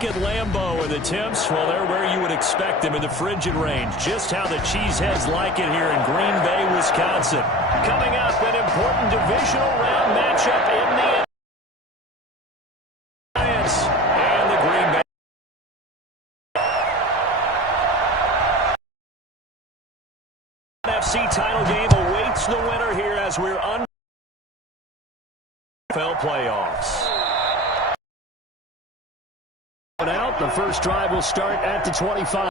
back at Lambeau, and the temps, well, they're where you would expect them in the frigid range. Just how the Cheeseheads like it here in Green Bay, Wisconsin. Coming up, an important divisional round matchup in the Giants and the Green Bay. NFC title game awaits the winner here as we're on NFL playoffs. Out, the first drive will start at the 25.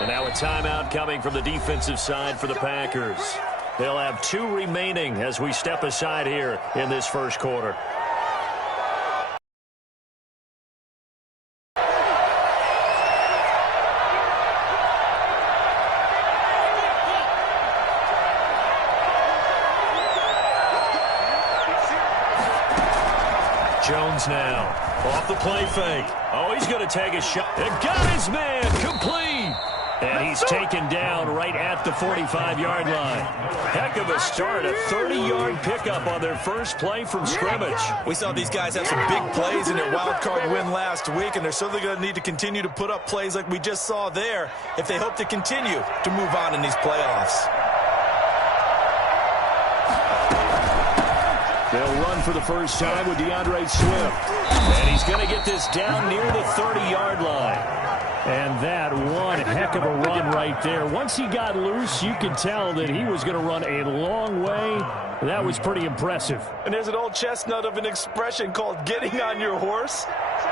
And now a timeout coming from the defensive side for the Packers. They'll have 2 remaining as we step aside here in this first quarter. Jones now off the play fake. Oh, he's going to take a shot. And got his man complete. And he's taken down right at the 45-yard line. Heck of a start, a 30-yard pickup on their first play from scrimmage. We saw these guys have some big plays in their wild card win last week, and they're certainly going to need to continue to put up plays like we just saw there if they hope to continue to move on in these playoffs. They'll run for the first time with DeAndre Swift. And he's going to get this down near the 30-yard line. And that one heck of a run right there. Once he got loose, you could tell that he was going to run a long way. That was pretty impressive. And there's an old chestnut of an expression called getting on your horse.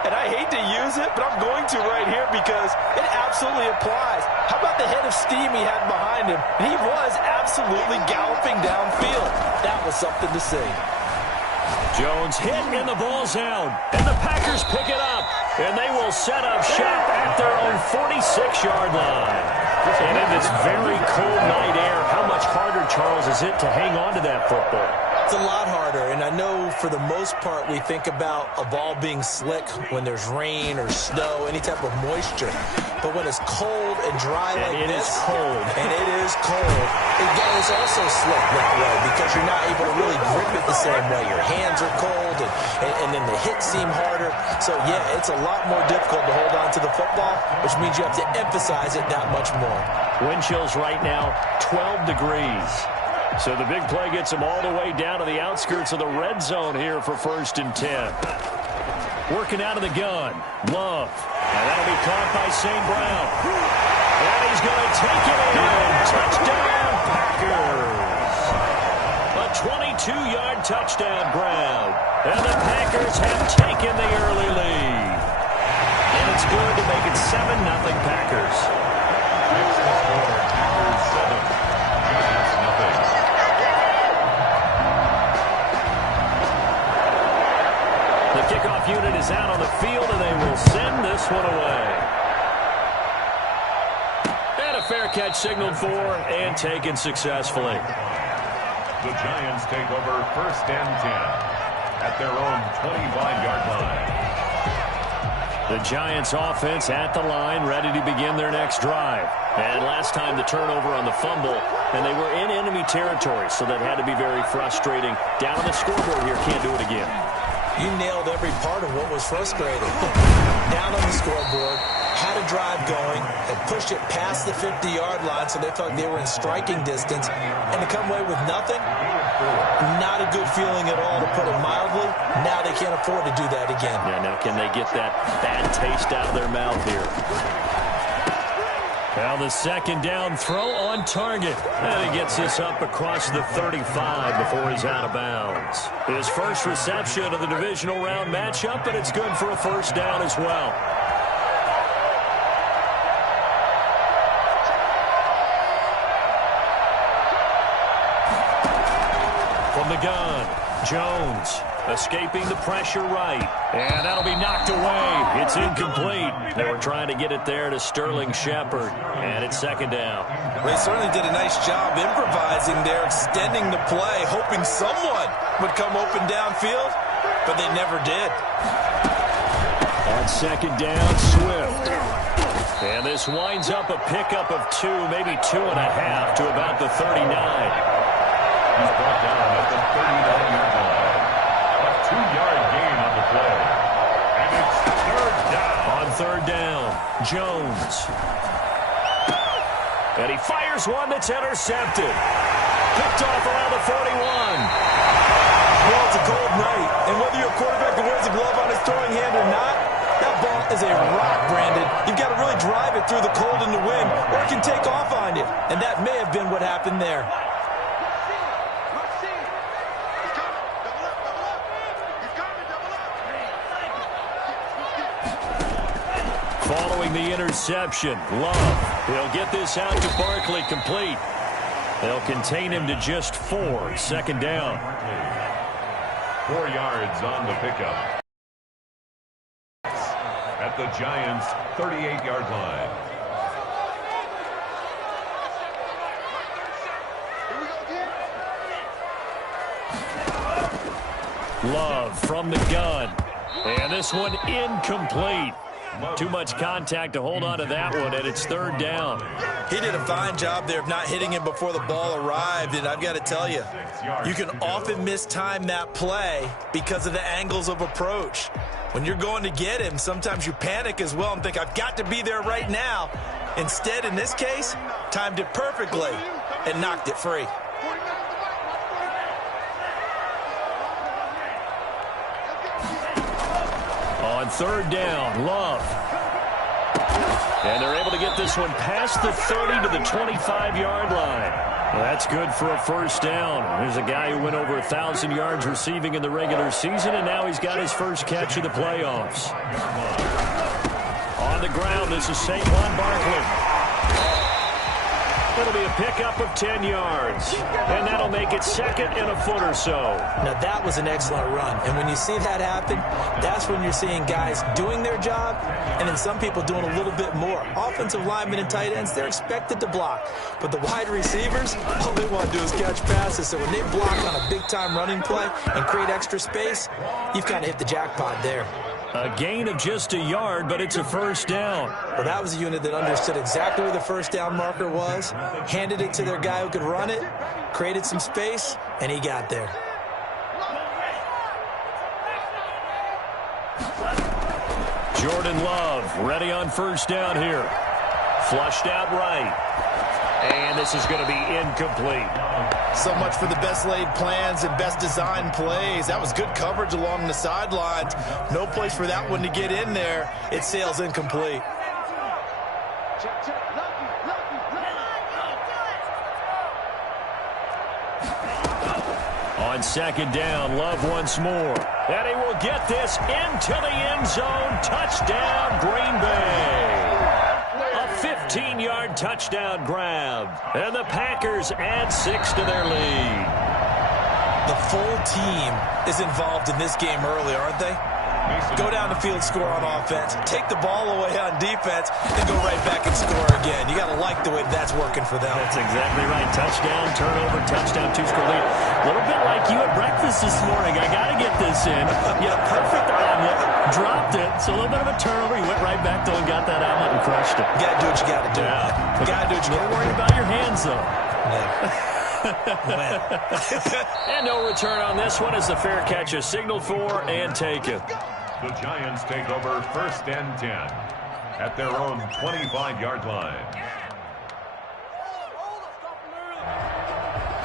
And I hate to use it, but I'm going to right here because it absolutely applies. How about the head of steam he had behind him? He was absolutely galloping downfield. That was something to see. Jones hit and the ball's out. And the Packers pick it up. And they will set up shop at their own 46-yard line. And in this very cold night air, how much harder, Charles, is it to hang on to that football? It's a lot harder, and I know for the most part we think about a ball being slick when there's rain or snow, any type of moisture. But when it's cold and dry like this, it is cold, it goes also slick that way because you're not able to really grip it the same way. Your hands are cold, and then the hits seem harder. So, yeah, it's a lot more difficult to hold on to the football, which means you have to emphasize it that much more. Wind chills right now, 12 degrees. So the big play gets him all the way down to the outskirts of the red zone here for 1st and 10. Working out of the gun, Love. And that'll be caught by St. Brown. And he's going to take it in. Touchdown, Packers. A 22-yard touchdown, Brown. And the Packers have taken the early lead. And it's good to make it 7-0 Packers. Next quarter, Packers 7, Giants nothing. The kickoff unit is out on the field, and they will send this one away. And a fair catch signaled for and taken successfully. The Giants take over 1st and 10 at their own 25-yard line. The Giants offense at the line, ready to begin their next drive. And last time the turnover on the fumble, and they were in enemy territory, so that had to be very frustrating. Down on the scoreboard here, can't do it again. You nailed every part of what was frustrating. Down on the scoreboard, had a drive going, and pushed it past the 50-yard line so they felt like they were in striking distance. And to come away with nothing, not a good feeling at all, to put it mildly. Now they can't afford to do that again. Yeah, now can they get that bad taste out of their mouth here? Now the 2nd down throw on target. And he gets this up across the 35 before he's out of bounds. His first reception of the divisional round matchup, but it's good for a 1st down as well. From the gun, Jones escaping the pressure right. And that'll be knocked away. It's incomplete. They were trying to get it there to Sterling Shepard. And it's 2nd down. They certainly did a nice job improvising there, extending the play, hoping someone would come open downfield. but they never did. On second down, Swift. And this winds up a pickup of 2, maybe 2.5 to about the 39. He's brought down at the 39-yard line. A 2-yard gain on the play. And it's third down. On third down, Jones. And he fires one that's intercepted. Picked off around the 41. Well, it's a cold night, and whether you're a quarterback that wears a glove on his throwing hand or not, that ball is a rock, Brandon. You've got to really drive it through the cold and the wind, or it can take off on you. And that may have been what happened there. Following the interception, Love. He'll get this out to Barkley complete. They'll contain him to just 4. Second down. 4 yards on the pickup. At the Giants' 38-yard line. Love from the gun. And this one incomplete. Too much contact to hold on to that one, and it's third down. He did a fine job there of not hitting him before the ball arrived, and I've got to tell you, you can often mistime that play because of the angles of approach. When you're going to get him, sometimes you panic as well and think, I've got to be there right now. Instead, in this case, timed it perfectly and knocked it free. On third down, Love. And they're able to get this one past the 30 to the 25-yard line. Well, that's good for a first down. There's a guy who went over 1,000 yards receiving in the regular season, and now he's got his first catch of the playoffs. On the ground, this is Saquon Barkley. It'll be a pickup of 10 yards, and that'll make it second and a foot or so. Now, that was an excellent run, and when you see that happen, that's when you're seeing guys doing their job, and then some people doing a little bit more. Offensive linemen and tight ends, they're expected to block, but the wide receivers, all they want to do is catch passes, so when they block on a big-time running play and create extra space, you've kind of hit the jackpot there. A gain of just a yard, but it's a first down. Well, that was a unit that understood exactly where the first down marker was, handed it to their guy who could run it, created some space, and he got there. Jordan Love ready on first down here. Flushed out right. And this is going to be incomplete. So much for the best laid plans and best designed plays. That was good coverage along the sidelines. No place for that one to get in there. It sails incomplete. On second down, Love once more. And he will get this into the end zone. Touchdown, Green Bay. A 15-yard touchdown grab. And the Packers add 6 to their lead. The full team is involved in this game early, aren't they? Go down the field, score on offense, take the ball away on defense, then go right back and score again. You got to like the way that's working for them. That's exactly right. Touchdown, turnover, touchdown, 2-score lead. A little bit like you at breakfast this morning. I got to get this in. You had a perfect omelet, dropped it. So a little bit of a turnover. You went right back though and got that omelet and crushed it. You got to do what you got to do. Yeah. You got to do what you got to do. Don't worry about your hands though. Yeah. And no return on this one as the fair catch is signaled for and taken. The Giants take over first and 10 at their own 25-yard line.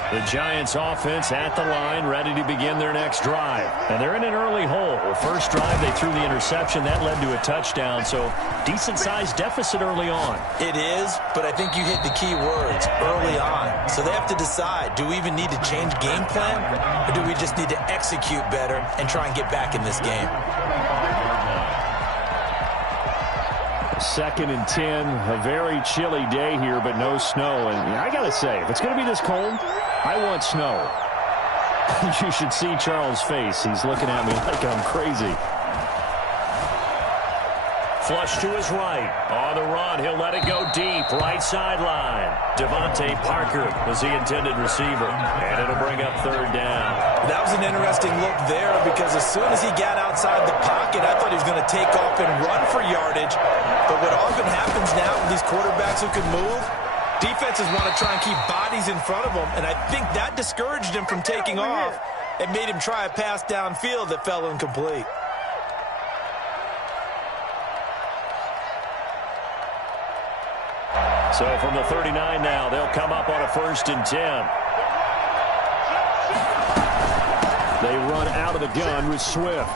The Giants offense at the line, ready to begin their next drive. And they're in an early hole. First drive, they threw the interception. That led to a touchdown, so decent-sized deficit early on. It is, but I think you hit the key words, early on. So they have to decide, do we even need to change game plan, or do we just need to execute better and try and get back in this game? Second and 10, a very chilly day here, but no snow. And I got to say, if it's going to be this cold, I want snow. You should see Charles' face. He's looking at me like I'm crazy. Flush to his right. On the run, he'll let it go deep. Right sideline. Devontae Parker was the intended receiver. And it'll bring up third down. That was an interesting look there because as soon as he got outside the pocket, I thought he was going to take off and run for yardage. But what often happens now with these quarterbacks who can move, defenses want to try and keep bodies in front of them. And I think that discouraged him from taking off. It made him try a pass downfield that fell incomplete. So from the 39 now, they'll come up on a 1st and 10. They run out of the gun with Swift.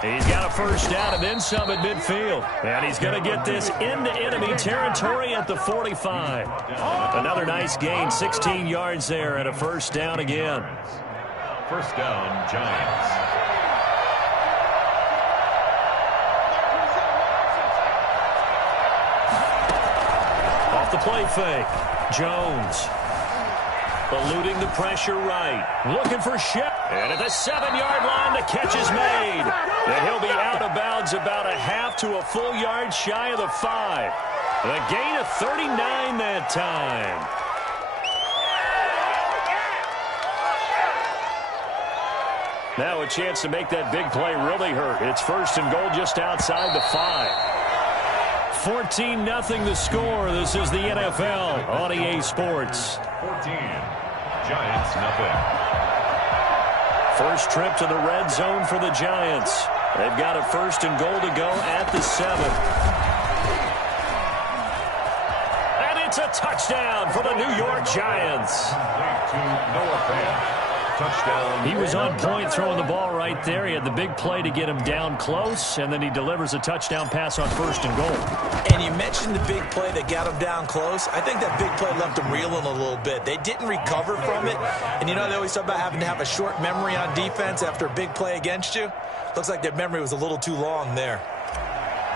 He's got a first down and then some at midfield. And he's going to get this into enemy territory at the 45. Another nice gain, 16 yards there and a first down again. First down, Giants. Off the play fake. Jones. Eluding the pressure right. Looking for Shep. And at the 7-yard line, the catch is made. And he'll be out of bounds about a half to a full yard shy of the 5. The gain of 39 that time. Now a chance to make that big play really hurt. It's 1st and goal just outside the 5. 14-0 the score. This is the NFL on EA Sports. 14. Giants, nothing. First trip to the red zone for the Giants. They've got a 1st and goal to go at the 7. And it's a touchdown for the New York Giants. To Noah Fant. Touchdown. He was on point throwing the ball right there. He had the big play to get him down close, and then he delivers a touchdown pass on 1st and goal. And you mentioned the big play that got him down close. I think that big play left him reeling a little bit. They didn't recover from it. And you know they always talk about having to have a short memory on defense after a big play against you. Looks like their memory was a little too long there.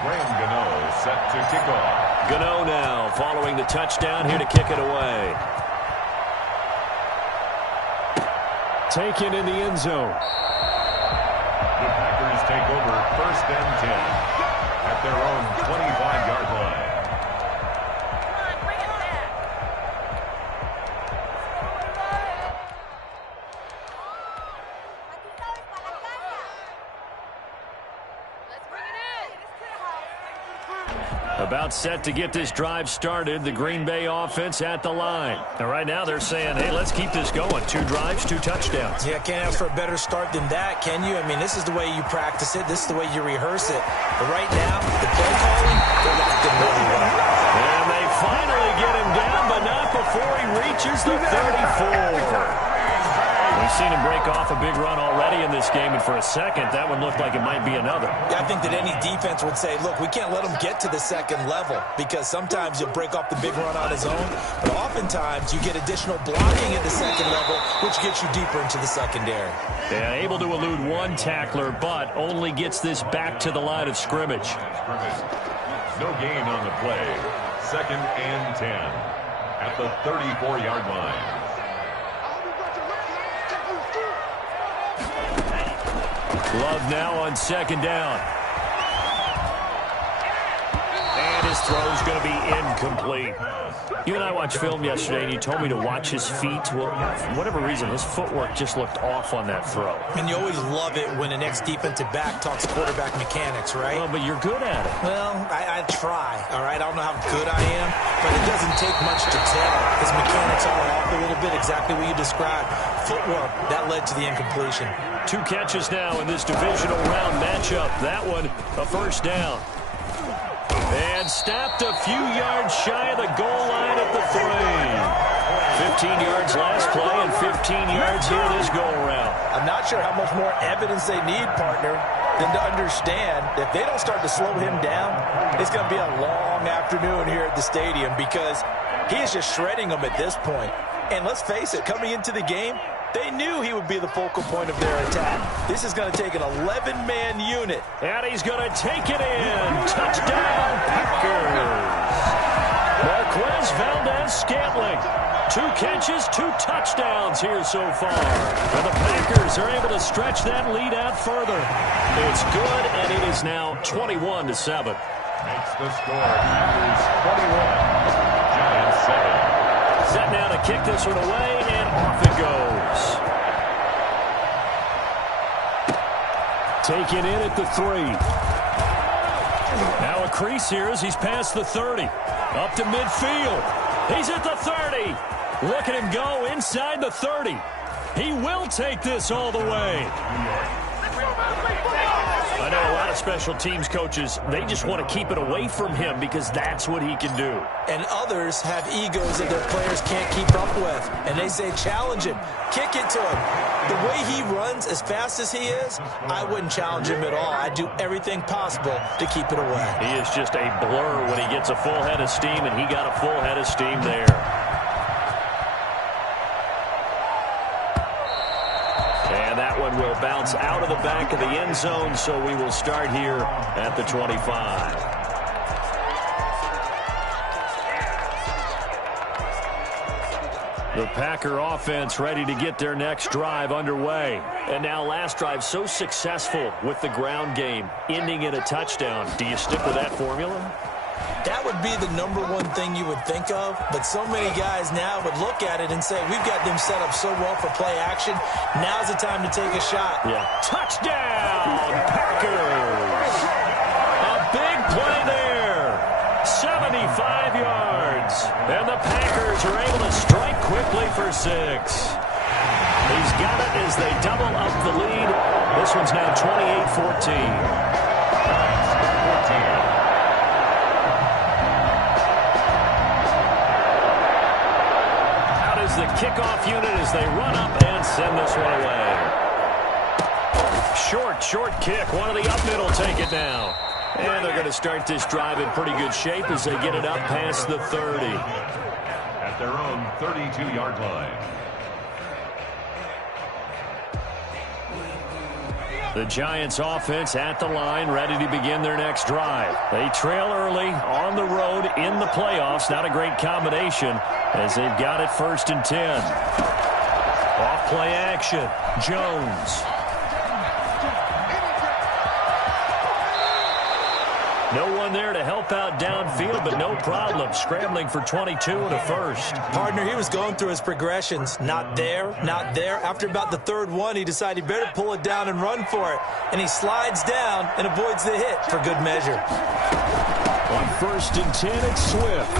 Graham Gano set to kick off. Gano now following the touchdown here to kick it away. Taken in the end zone. The Packers take over 1st and 10 at their own 25-yard line. About set to get this drive started. The Green Bay offense at the line. And right now they're saying, hey, let's keep this going. 2 drives, 2 touchdowns. Yeah, can't ask for a better start than that, can you? I mean, this is the way you practice it. This is the way you rehearse it. But right now, the play calling, they're locked in really well. And they finally get him down, but not before he reaches the 34. We've seen him break off a big run already in this game, and for a second, that one looked like it might be another. Yeah, I think that any defense would say, look, we can't let him get to the second level because sometimes you'll break off the big run on his own, but oftentimes you get additional blocking at the second level, which gets you deeper into the secondary. Yeah, able to elude one tackler, but only gets this back to the line of scrimmage. No gain on the play. 2nd and 10 at the 34-yard line. Love now on 2nd down. And his throw's going to be incomplete. You and I watched film yesterday, and you told me to watch his feet. Well, for whatever reason, his footwork just looked off on that throw. And you always love it when an ex-defensive back talks quarterback mechanics, right? Well, but you're good at it. Well, I try, all right? I don't know how good I am, but it doesn't take much to tell. His mechanics are off a little bit, exactly what you described. Footwork, that led to the incompletion. 2 catches now in this divisional round matchup. That one, a first down. And stopped a few yards shy of the goal line at the 3. 15 yards last play and 15 yards here this go-around. I'm not sure how much more evidence they need, partner, than to understand that if they don't start to slow him down, it's going to be a long afternoon here at the stadium because he is just shredding them at this point. And let's face it, coming into the game, they knew he would be the focal point of their attack. This is going to take an 11-man unit. And he's going to take it in. Touchdown, Packers. Marquez Valdes-Scantling. 2 catches, 2 touchdowns here so far. And the Packers are able to stretch that lead out further. It's good, and it is now 21-7. Makes the score. Packers 21. Giants 7. Set now to kick this one away, and off it goes. Taken in at the 3. Now a crease here as he's past the 30. Up to midfield. He's at the 30. Look at him go inside the 30. He will take this all the way. I know a lot of special teams coaches, they just want to keep it away from him because that's what he can do. And others have egos that their players can't keep up with. And they say, challenge him. Kick it to him. The way he runs as fast as he is, I wouldn't challenge him at all. I'd do everything possible to keep it away. He is just a blur when he gets a full head of steam, and he got a full head of steam there. And that one will bounce out of the back of the end zone, so we will start here at the 25. The Packer offense ready to get their next drive underway. And now last drive so successful with the ground game, ending in a touchdown. Do you stick with that formula? That would be the #1 thing you would think of, but so many guys now would look at it and say, we've got them set up so well for play action. Now's the time to take a shot. Yeah. Touchdown, Packers! A big play there. 75 yards. And the Packers are able to strike quickly for 6. He's got it as they double up the lead. This one's now 28-14. The kickoff unit as they run up and send this one away. Short kick. One of the up middle take it now. And they're going to start this drive in pretty good shape as they get it up past the 30. At their own 32-yard line. The Giants offense at the line, ready to begin their next drive. They trail early on the road in the playoffs. Not a great combination as they've got it 1st and 10. Off play action. Jones. No one there to help out downfield, but no problem. Scrambling for 22 and a first. Partner, he was going through his progressions. Not there, not there. After about the 3rd one, he decided he better pull it down and run for it. And he slides down and avoids the hit for good measure. On 1st and 10, it's Swift.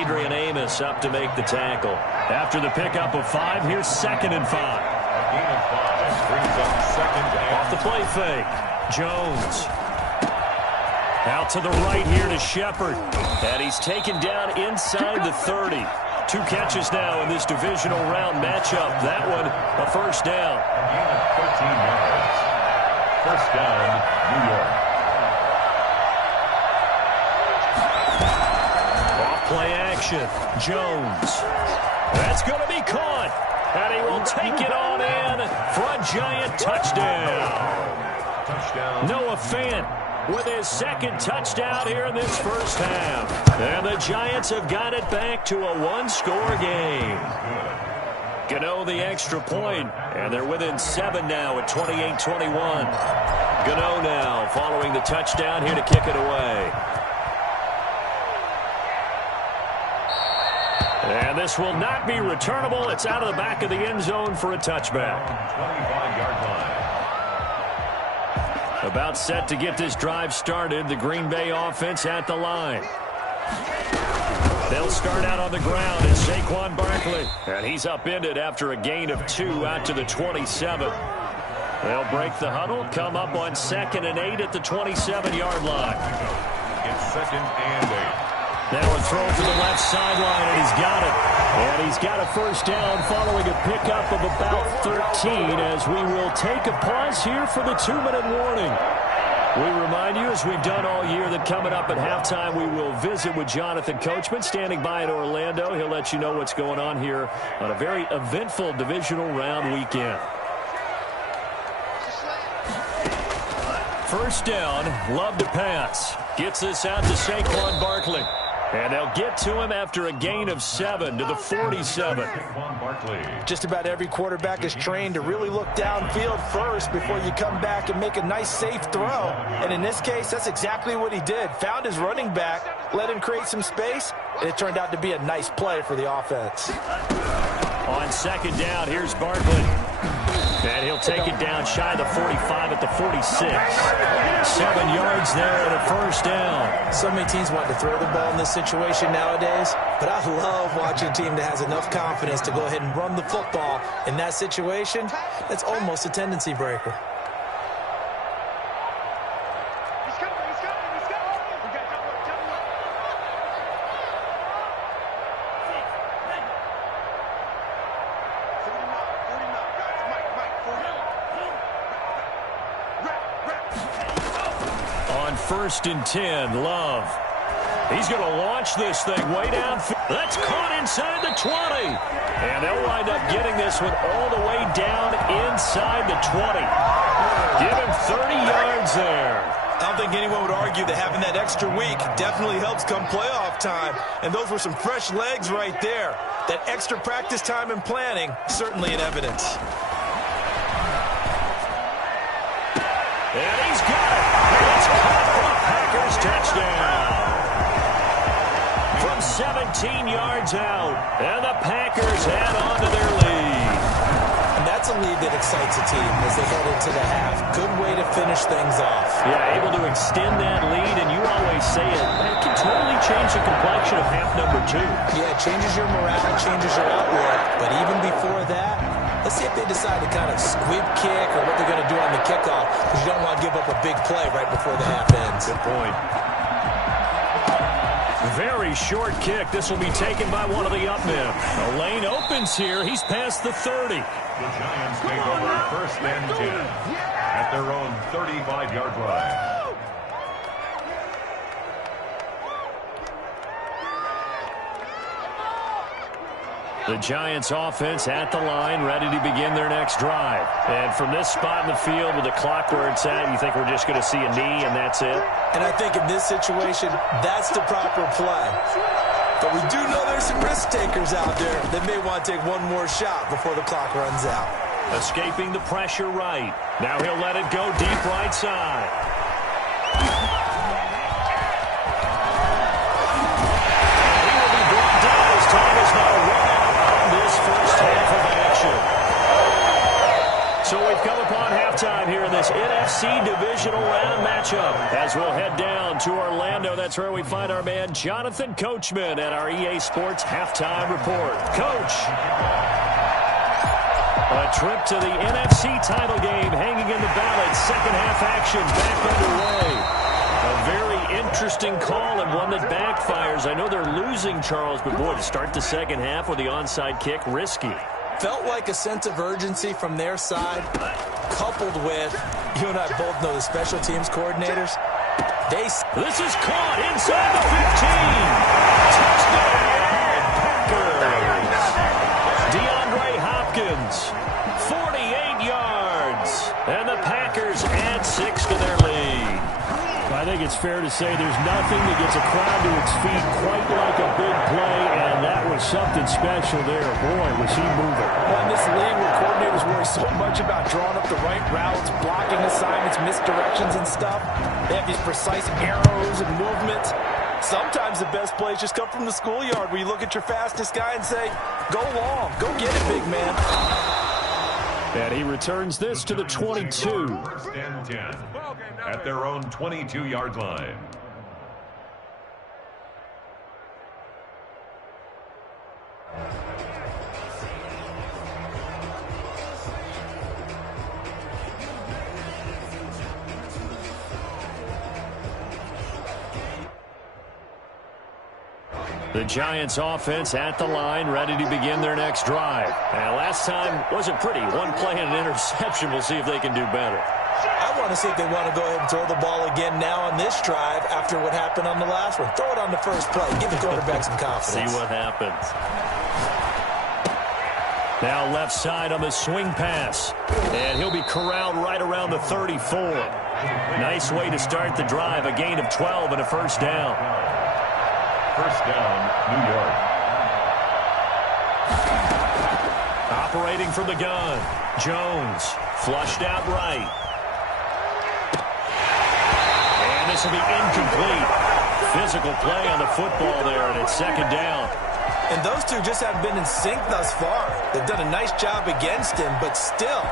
Adrian Amos up to make the tackle. After the pickup of 5, here's 2nd and 5. A gain of 5 brings up 2nd and off the play fake. Jones. Out to the right here to Shepard. And he's taken down inside the 30. 2 catches now in this divisional round matchup. That one, a first down. A gain of 13 yards. First down, New York. Off play action. Jones. That's going to be caught. And he will take it on in for a Giant touchdown. Touchdown. Noah Fant with his 2nd touchdown here in this first half. And the Giants have got it back to a 1-score game. Gano the extra point, and they're within 7 now at 28-21. Gano now following the touchdown here to kick it away. And this will not be returnable. It's out of the back of the end zone for a touchback. 25-yard line. About set to get this drive started. The Green Bay offense at the line. They'll start out on the ground as Saquon Barkley. And he's upended after a gain of 2 out to the 27. They'll break the huddle, come up on 2nd and 8 at the 27-yard line. It's 2nd and 8. Now a throw to the left sideline, and he's got it. And he's got a first down following a pickup of about 13 as we will take a pause here for the 2-minute warning. We remind you, as we've done all year, that coming up at halftime, we will visit with Jonathan Coachman, standing by in Orlando. He'll let you know what's going on here on a very eventful divisional round weekend. First down, Love to pass. Gets this out to Saquon Barkley. And they'll get to him after a gain of 7 to the 47. Just about every quarterback is trained to really look downfield first before you come back and make a nice, safe throw. And in this case, that's exactly what he did. Found his running back, let him create some space, and it turned out to be a nice play for the offense. On second down, here's Barkley. And he'll take it down shy of the 45 at the 46. 7 yards there at a first down. So many teams want to throw the ball in this situation nowadays, but I love watching a team that has enough confidence to go ahead and run the football. In that situation, that's almost a tendency breaker. First and 10, Love. He's going to launch this thing way down. That's caught inside the 20. And they'll wind up getting this one all the way down inside the 20. Give him 30 yards there. I don't think anyone would argue that having that extra week definitely helps come playoff time. And those were some fresh legs right there. That extra practice time and planning, certainly in evidence. And he's got it. It's caught for the Packers touchdown. From 17 yards out, and the Packers add on to their lead. And that's a lead that excites a team as they head into the half. Good way to finish things off. Yeah, able to extend that lead, and you always say it can totally change the complexion of half number 2. Yeah, it changes your morale, changes your outlook. But even before that, let's see if they decide to kind of squib kick or what they're going to do on the kickoff, because you don't want to give up a big play right before the half ends. Good point. Very short kick. This will be taken by one of the up men. The lane opens here. He's past the 30. The Giants take over first and 10 at their own 35-yard line. The Giants offense at the line, ready to begin their next drive. And from this spot in the field with the clock where it's at, you think we're just going to see a knee and that's it? And I think in this situation, that's the proper play. But we do know there's some risk takers out there that may want to take one more shot before the clock runs out. Escaping the pressure right. Now he'll let it go deep right side. He will be brought down as time is now run out this first half of action. So we've come upon halftime here in this NFC Divisional Round matchup. As we'll head down to Orlando, that's where we find our man Jonathan Coachman at our EA Sports Halftime Report. Coach, a trip to the NFC title game hanging in the balance. Second half action back underway. A very interesting call and one that backfires. I know they're losing, Charles, but boy, to start the second half with the onside kick, risky. Felt like a sense of urgency from their side, coupled with, you and I both know the special teams coordinators. This is caught inside the 15. Touchdown, Packers. DeAndre Hopkins, 48 yards. And the Packers add 6 to their lead. I think it's fair to say there's nothing that gets a crowd to its feet quite like a big play, and that was something special there. Boy, was he moving. Well, in this league where coordinators worry so much about drawing up the right routes, blocking assignments, misdirections and stuff, they have these precise arrows and movements. Sometimes the best plays just come from the schoolyard where you look at your fastest guy and say, go long, go get it, big man. And he returns this to the 22. First and 10 at their own 22-yard line. The Giants offense at the line, ready to begin their next drive. And last time wasn't pretty. One play and an interception. We'll see if they can do better. I want to see if they want to go ahead and throw the ball again now on this drive after what happened on the last one. Throw it on the first play. Give the quarterback some confidence. See what happens. Now left side on the swing pass. And he'll be corralled right around the 34. Nice way to start the drive. A gain of 12 and a first down. first down, New York. Operating from the gun, Jones flushed out right. And this will be incomplete. Physical play on the football there, and it's second down. And those two just haven't been in sync thus far. They've done a nice job against him, but still,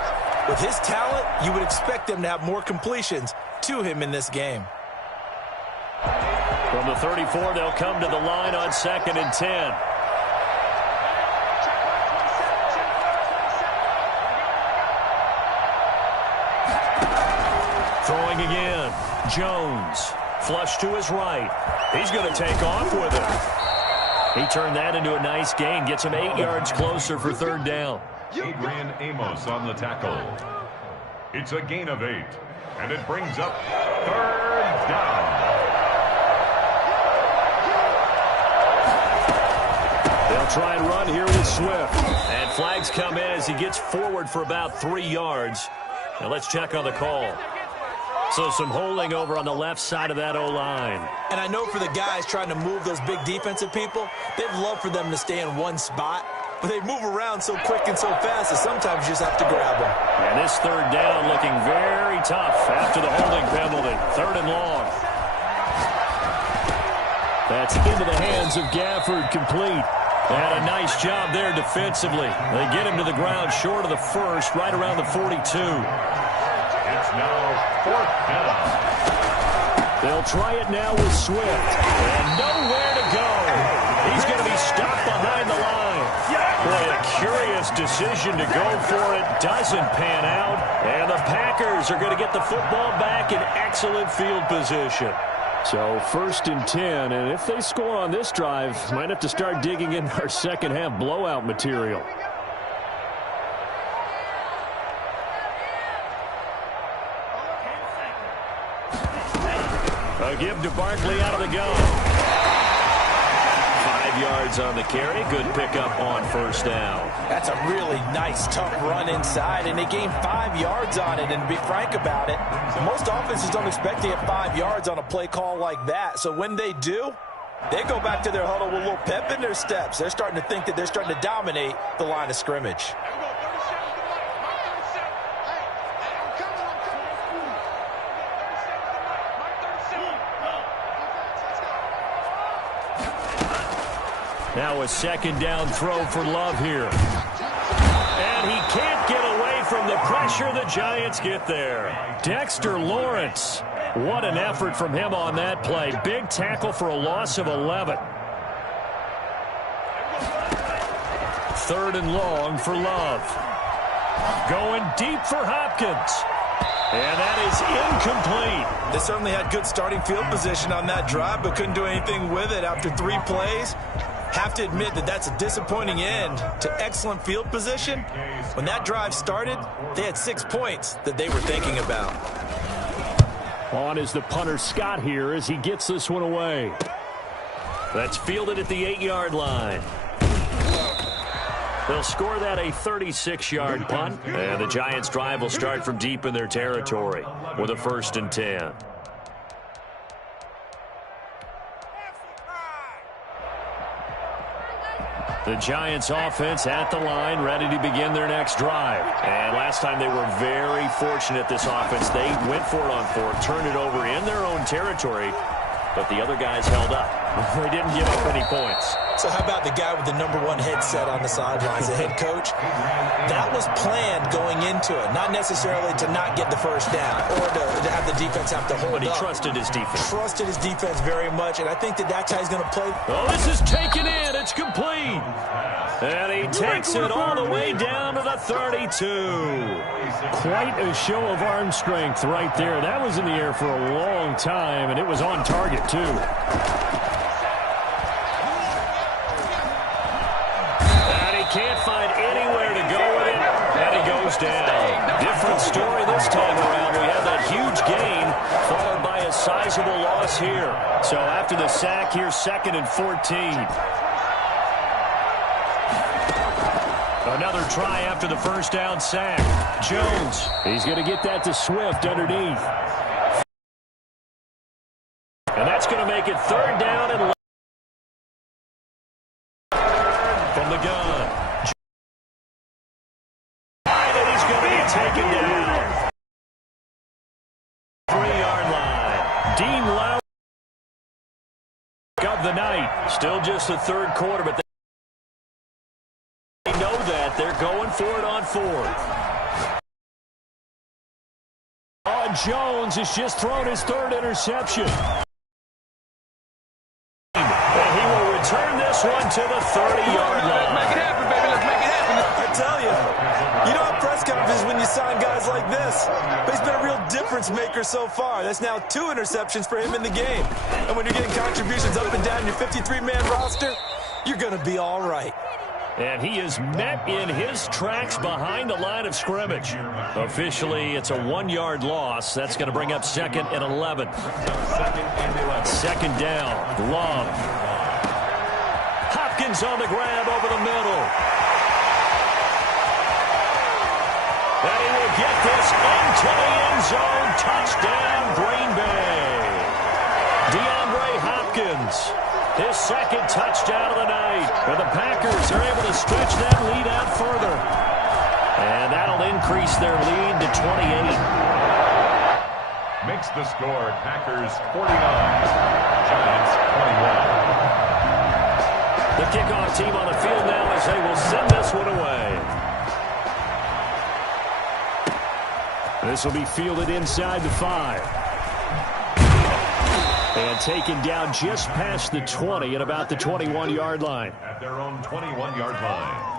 with his talent, you would expect them to have more completions to him in this game. From the 34, they'll come to the line on 2nd and 10. Throwing again. Jones. Flush to his right. He's going to take off with it. He turned that into a nice gain. Gets him 8 yards closer for third down. Adrian Amos on the tackle. It's a gain of 8. And it brings up third down. They'll try and run here with Swift. And flags come in as he gets forward for about 3 yards. Now let's check on the call. So some holding over on the left side of that O-line. And I know for the guys trying to move those big defensive people, they'd love for them to stay in one spot. But they move around so quick and so fast that sometimes you just have to grab them. And this third down looking very tough after the holding penalty. 3rd and long. That's into the hands of Gafford, complete. And a nice job there defensively. They get him to the ground short of the first, right around the 42. It's now 4th down. They'll try it now with Swift. And nowhere to go. He's going to be stopped behind the line. Boy, a curious decision to go for it. Doesn't pan out. And the Packers are going to get the football back in excellent field position. So 1st and 10, and if they score on this drive, might have to start digging in our second half blowout material. A give to Barkley out of the gun. 5 yards on the carry. Good pickup on first down. That's a really nice, tough run inside, and they gained 5 yards on it. And to be frank about it, most offenses don't expect to get 5 yards on a play call like that. So when they do, they go back to their huddle with a little pep in their steps. They're starting to think that they're starting to dominate the line of scrimmage. Now a 2nd down throw for Love here. And he can't get away from the pressure. The Giants get there. Dexter Lawrence. What an effort from him on that play. Big tackle for a loss of 11. 3rd and long for Love. Going deep for Hopkins. And that is incomplete. They certainly had good starting field position on that drive, but couldn't do anything with it after 3 plays. Have to admit that that's a disappointing end to excellent field position. When that drive started, they had 6 points that they were thinking about. On is the punter Scott here as he gets this one away. That's fielded at the 8-yard line. They'll score that a 36-yard punt. And the Giants' drive will start from deep in their territory with a 1st and 10. The Giants offense at the line, ready to begin their next drive. And last time they were very fortunate, this offense. They went for it on 4th, turned it over in their own territory, but the other guys held up. They didn't give up any points. So how about the guy with the #1 headset on the sidelines, the head coach? That was planned going into it, not necessarily to not get the first down or to have the defense have to hold up. But he trusted his defense. Trusted his defense very much, and I think that that's how he's going to play. Oh, this is taken in. It's complete. And he takes it all the way down to the 32. Quite a show of arm strength right there. That was in the air for a long time, and it was on target, too. Can't find anywhere to go with it, and he goes down. Different story this time around. We have that huge gain followed by a sizable loss here. So after the sack, here's 2nd and 14. Another try after the first down sack. Jones, he's going to get that to Swift underneath. And that's going to make it 3rd down and of the night. Still just the third quarter, but they know that. They're going for it on fourth. Jones has just thrown his third interception. And he will return this one to the 30-yard line. Let's make it happen, baby. Let's make it happen. I tell you, you don't have press conferences when you sign guys like this. But he's been a real difference maker so far. That's now 2 interceptions for him in the game. And when you're getting contributions up and down your 53-man roster, you're going to be all right. And he is met in his tracks behind the line of scrimmage. Officially, it's a 1-yard loss. That's going to bring up 2nd and 11. Second down, Love. Hopkins on the grab over the middle. And he will get this into the end zone. Touchdown, Green Bay. DeAndre Hopkins. His second touchdown of the night. And the Packers are able to stretch that lead out further. And that'll increase their lead to 28. Makes the score Packers 49, Giants 21. The kickoff team on the field now as they will send this one away. This will be fielded inside the 5. And taken down just past the 20 at about the 21-yard line. At their own 21-yard line.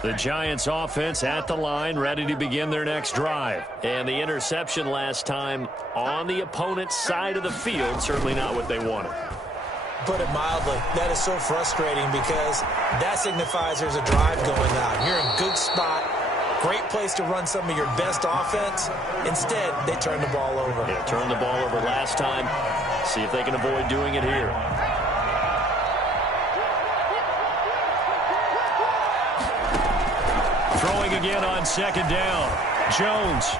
The Giants offense at the line, ready to begin their next drive. And the interception last time on the opponent's side of the field, certainly not what they wanted. Put it mildly, that is so frustrating because that signifies there's a drive going on. You're in a good spot, great place to run some of your best offense. Instead, they turn the ball over. Yeah, turned the ball over last time. See if they can avoid doing it here. Throwing again on second down. Jones.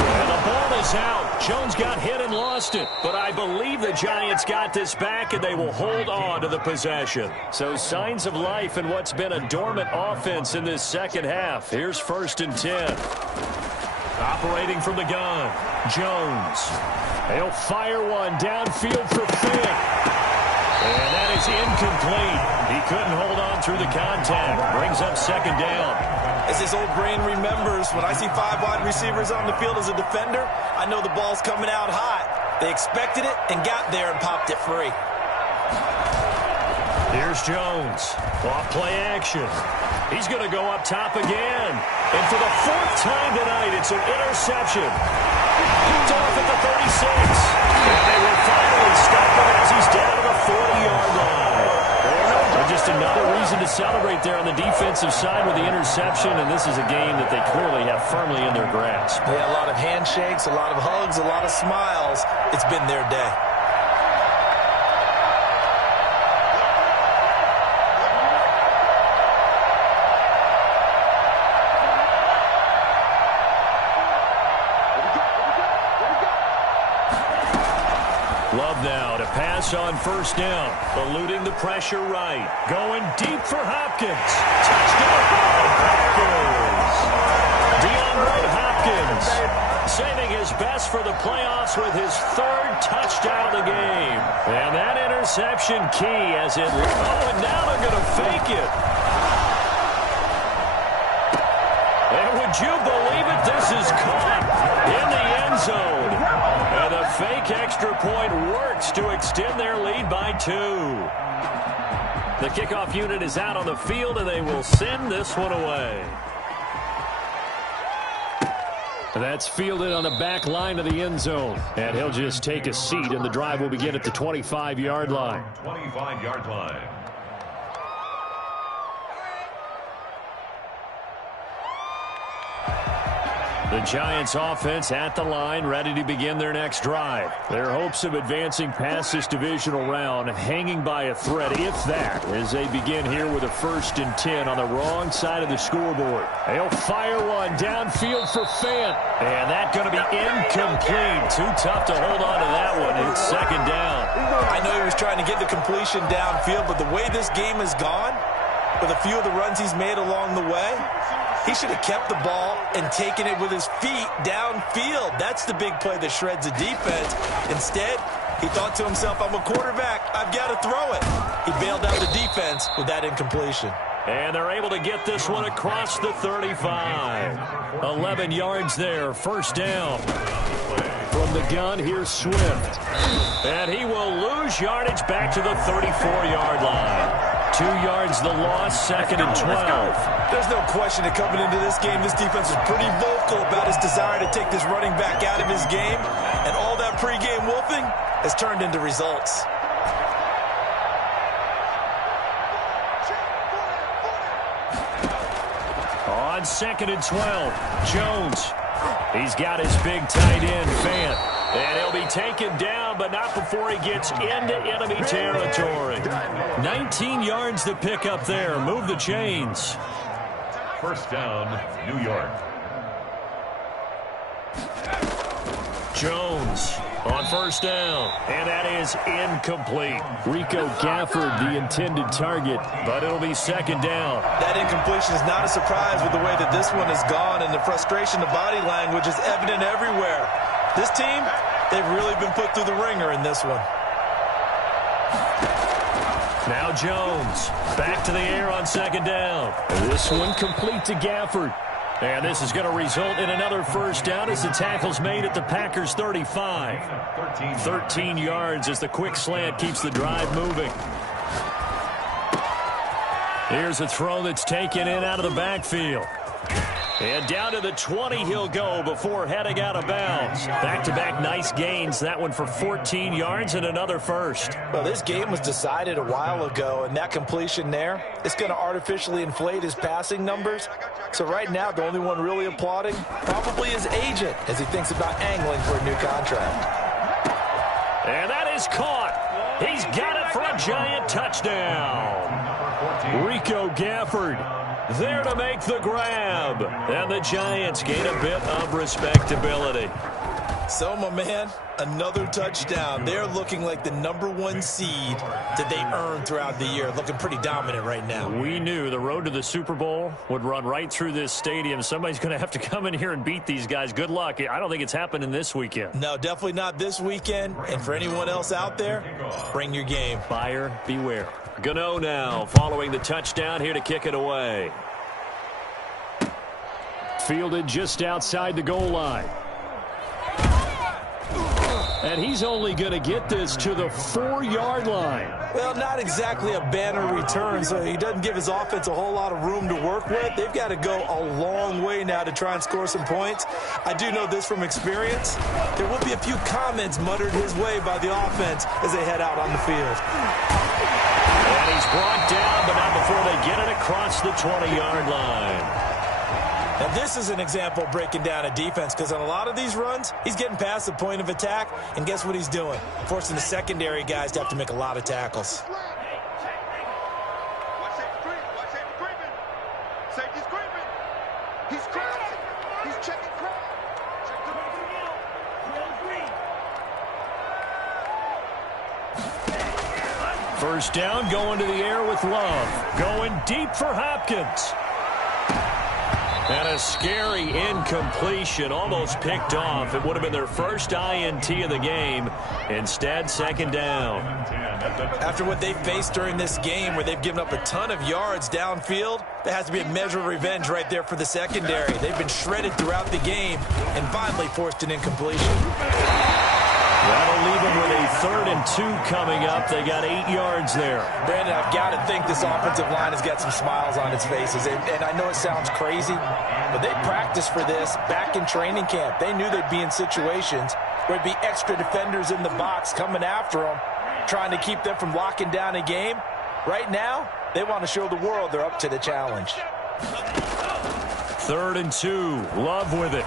And the ball is out. Jones got hit and lost it. But I believe the Giants got this back, and they will hold on to the possession. So signs of life in what's been a dormant offense in this second half. Here's 1st and 10. Operating from the gun. Jones. He'll fire one downfield for Finn. And that is incomplete. He couldn't hold on through the contact. Brings up second down. As his old brain remembers, when I see 5 wide receivers on the field as a defender, I know the ball's coming out hot. They expected it and got there and popped it free. Here's Jones. Off play action. He's going to go up top again. And for the 4th time tonight, it's an interception. Picked off at the 36. And they will finally stop him as he's down to the 40-yard line. And just another reason to celebrate there on the defensive side with the interception, and this is a game that they clearly have firmly in their grasp. Yeah, a lot of handshakes, a lot of hugs, a lot of smiles. It's been their day. Love now to pass on 1st down. Eluding the pressure right. Going deep for Hopkins. Touchdown, Packers. DeAndre Hopkins saving his best for the playoffs with his 3rd touchdown of the game. And that interception key as it... Oh, and now they're going to fake it. And would you believe it? This is caught in the end zone. And the fake extra point works to extend their lead by 2. The kickoff unit is out on the field, and they will send this one away. That's fielded on the back line of the end zone. And he'll just take a seat, and the drive will begin at the 25-yard line. 25-yard line. The Giants offense at the line, ready to begin their next drive. Their hopes of advancing past this divisional round hanging by a thread, if that, as they begin here with a 1st and 10 on the wrong side of the scoreboard. They'll fire one downfield for Fant. And that's going to be incomplete. Too tough to hold on to that one. It's 2nd down. I know he was trying to get the completion downfield, but the way this game has gone, with a few of the runs he's made along the way. He should have kept the ball and taken it with his feet downfield. That's the big play that shreds the defense. Instead, he thought to himself, I'm a quarterback. I've got to throw it. He bailed out the defense with that incompletion. And they're able to get this one across the 35. 11 yards there, first down. From the gun, here's Swift. And he will lose yardage back to the 34-yard line. 2 yards the loss, second and 12. There's no question that coming into this game, this defense was pretty vocal about his desire to take this running back out of his game. And all that pregame wolfing has turned into results. On second and 12, Jones. He's got his big tight end, Fant. And he'll be taken down, but not before he gets into enemy territory. 19 yards to pick up there. Move the chains. First down, New York. Jones on first down, and that is incomplete. Rico Gafford, the intended target, but it'll be second down. That incompletion is not a surprise with the way that this one has gone, and the frustration, the body language is evident everywhere. This team, they've really been put through the ringer in this one. Now Jones, back to the air on second down. This one complete to Gafford. And this is going to result in another first down as the tackle's made at the Packers' 35. 13 yards as the quick slant keeps the drive moving. Here's a throw that's taken in out of the backfield. And down to the 20 he'll go before heading out of bounds. Back-to-back nice gains. That one for 14 yards and another first. Well, this game was decided a while ago, and that completion there, it's going to artificially inflate his passing numbers. So right now, the only one really applauding probably his agent as he thinks about angling for a new contract. And that is caught. He's got it for a giant touchdown. Rico Gafford there to make the grab. And the Giants gain a bit of respectability. So, my man, another touchdown. They're looking like the #1 seed that they earned throughout the year. Looking pretty dominant right now. We knew the road to the Super Bowl would run right through this stadium. Somebody's going to have to come in here and beat these guys. Good luck. I don't think it's happening this weekend. No, definitely not this weekend. And for anyone else out there, bring your game. Buyer beware. Gano now following the touchdown here to kick it away. Fielded just outside the goal line. And he's only going to get this to the 4-yard line. Well, not exactly a banner return, so he doesn't give his offense a whole lot of room to work with. They've got to go a long way now to try and score some points. I do know this from experience. There will be a few comments muttered his way by the offense as they head out on the field. And he's brought down, but not before they get it across the 20-yard line. And this is an example of breaking down a defense, because on a lot of these runs, he's getting past the point of attack, and guess what he's doing? Forcing the secondary guys to have to make a lot of tackles. Safety's creeping. He's crossing. He's checking cross. First down, going to the air with Love. Going deep for Hopkins. And a scary incompletion, almost picked off. It would have been their first INT of the game. Instead, second down. After what they faced during this game, where they've given up a ton of yards downfield, there has to be a measure of revenge right there for the secondary. They've been shredded throughout the game and finally forced an incompletion. That'll leave them with a 3rd and 2 coming up. They got 8 yards there. Brandon, I've got to think this offensive line has got some smiles on its faces. And I know it sounds crazy, but they practiced for this back in training camp. They knew they'd be in situations where there'd be extra defenders in the box coming after them, trying to keep them from locking down a game. Right now, they want to show the world they're up to the challenge. 3rd and 2. Love with it.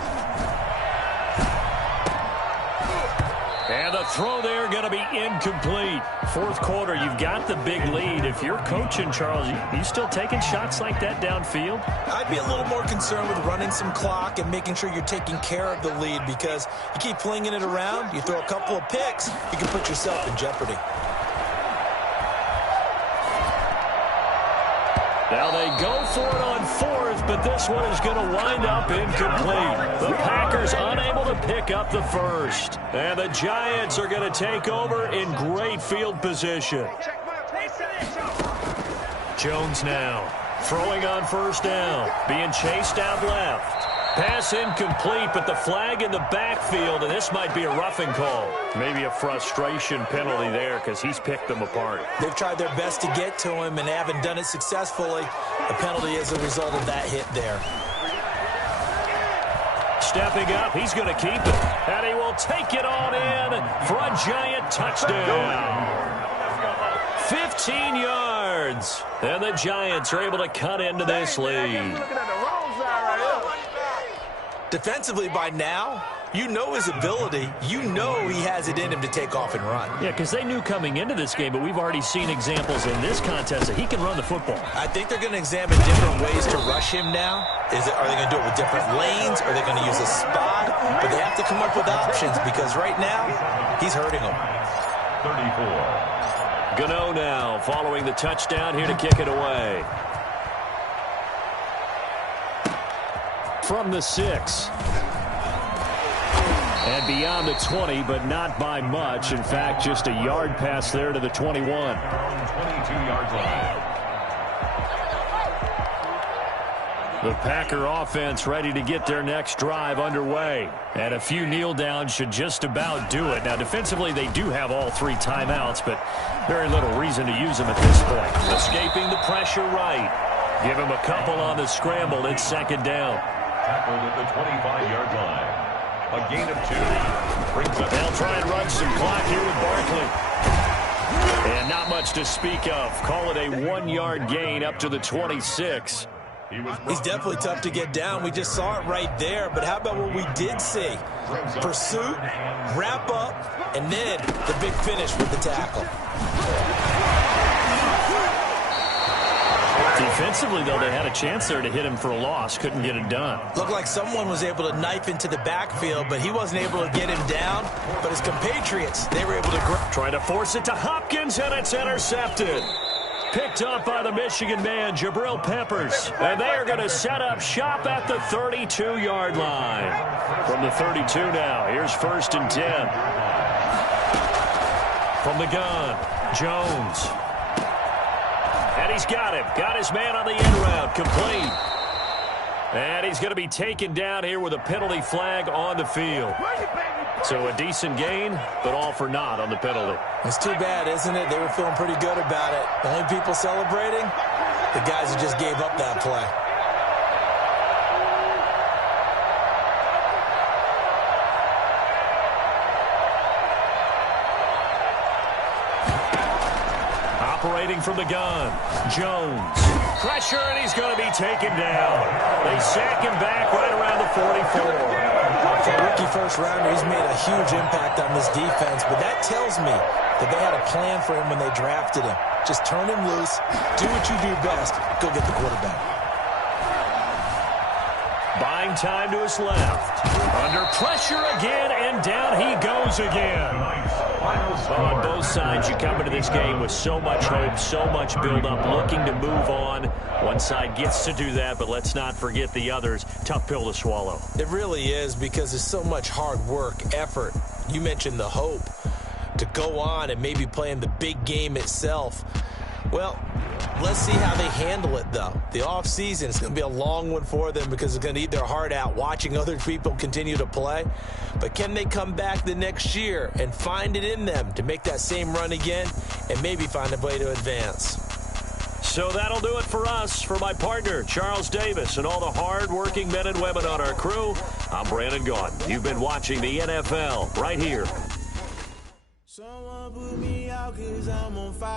And the throw there going to be incomplete. 4th quarter, you've got the big lead. If you're coaching, Charles, you still taking shots like that downfield? I'd be a little more concerned with running some clock and making sure you're taking care of the lead, because you keep flinging it around, you throw a couple of picks, you can put yourself in jeopardy. Now they go for it on fourth, but this one is going to wind up incomplete. The Packers unable to pick up the first. And the Giants are going to take over in great field position. Jones now throwing on first down, being chased out left. Pass incomplete, but the flag in the backfield, and this might be a roughing call. Maybe a frustration penalty there because he's picked them apart. They've tried their best to get to him and haven't done it successfully. The penalty is a result of that hit there. Stepping up, he's going to keep it. And he will take it on in for a Giant touchdown. 15 yards. And the Giants are able to cut into this lead. Defensively by now, you know his ability. You know he has it in him to take off and run. Yeah, because they knew coming into this game, but we've already seen examples in this contest that he can run the football. I think they're going to examine different ways to rush him now. Are they going to do it with different lanes? Are they going to use a spy? But they have to come up with options because right now, he's hurting them. 34. Gano now following the touchdown here to kick it away. From the 6. And beyond the 20, but not by much. In fact, just a yard pass there to the 21. 22-yard line. The Packer offense ready to get their next drive underway. And a few kneel downs should just about do it. Now, defensively, they do have all 3 timeouts, but very little reason to use them at this point. Escaping the pressure right. Give him a couple on the scramble. It's second down. Tackled at the 25-yard line. A gain of 2. Brings up. They'll try and run some clock here with Barkley. And not much to speak of. Call it a 1-yard gain up to the 26. He's definitely tough to get down. We just saw it right there. But how about what we did see? Pursuit, wrap up, and then the big finish with the tackle. Defensively, though, they had a chance there to hit him for a loss. Couldn't get it done. Looked like someone was able to knife into the backfield, but he wasn't able to get him down. But his compatriots, they were able to try to force it to Hopkins, and it's intercepted. Picked up by the Michigan man, Jabril Peppers. And they are going to set up shop at the 32-yard line. From the 32 now, here's 1st and 10. From the gun, Jones. And he's got him. Got his man on the end route. Complete. And he's going to be taken down here with a penalty flag on the field. So a decent gain, but all for naught on the penalty. It's too bad, isn't it? They were feeling pretty good about it. The only people celebrating, the guys who just gave up that play. Operating from the gun, Jones. Pressure, and he's going to be taken down. They sack him back right around the 44. For a rookie first rounder, he's made a huge impact on this defense, but that tells me that they had a plan for him when they drafted him. Just turn him loose, do what you do best, go get the quarterback. Buying time to his left. Under pressure again, and down he goes again. On both sides, you come into this game with so much hope, so much build-up, looking to move on. One side gets to do that, but let's not forget the others. Tough pill to swallow. It really is, because there's so much hard work, effort. You mentioned the hope to go on and maybe play in the big game itself. Well, let's see how they handle it, though. The offseason is going to be a long one for them because it's going to eat their heart out watching other people continue to play. But can they come back the next year and find it in them to make that same run again and maybe find a way to advance? So that'll do it for us. For my partner, Charles Davis, and all the hard-working men and women on our crew, I'm Brandon Gaudin. You've been watching the NFL right here. Someone put me out 'cause I'm on fire.